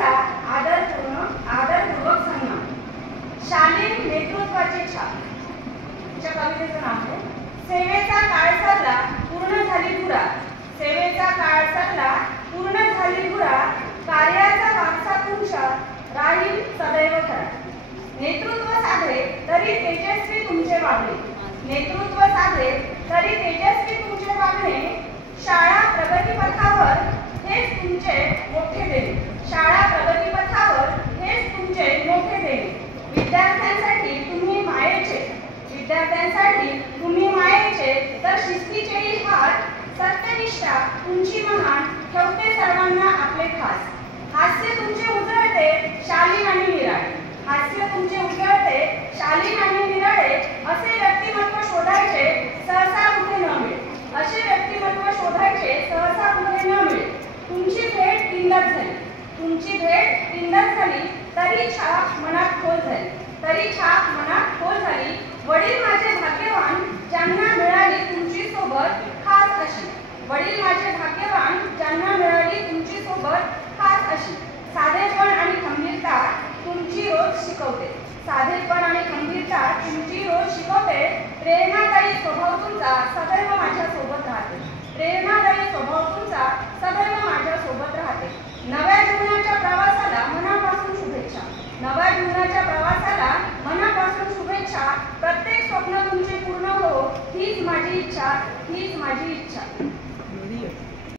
सर्वांचा आदरपूर्वक सन्मान. शालीन नेतृत्वाची छाप. च्या कवितेचं नाव आहे सेवेचा काळ सरला पूर्ण झाली पुरा. सेवेचा काळ सरला पूर्ण झाली पुरा. कार्याचा वारसा तुमच्या राहील सदैव खरा. नेतृत्व साधे तरी तेजस्वी तुमचे वागणे. नेतृत्व साधे तरी तेजस्वी तुमचे वागणे. शाळा प्रगतीपथावर हेच तुमचे मोठे देणे. शाळा प्रगतीपथावर हेच तुमचे मोठे देणे. विद्यार्थ्यांसाठी तुम्ही मायेचे तर शिस्तीचेही हात. सत्यनिष्ठा तुमची महान ठेवते सर्वांना आपले खास. हास्य तुमचे उजळते शालीन आणि निराळे. हास्य तुमचे उजळते शालीन आणि निराळे. असे व्यक्तिमत्व शोधायचे सहसा कुठे न मिळे. असे व्यक्तिमत्व शोधायचे सहसा कुठे न मिळे. तुमची भेट तिंदत झाली. तुमची भेट तिंदत झाली तरी छाप मनात खोल झाली. तरी छाप मनात खोल झाली. वडील माझे भाग्यवान ज्यांना मिळाली तुमची सोबत खास अशी. वडील माझे भाग्यवान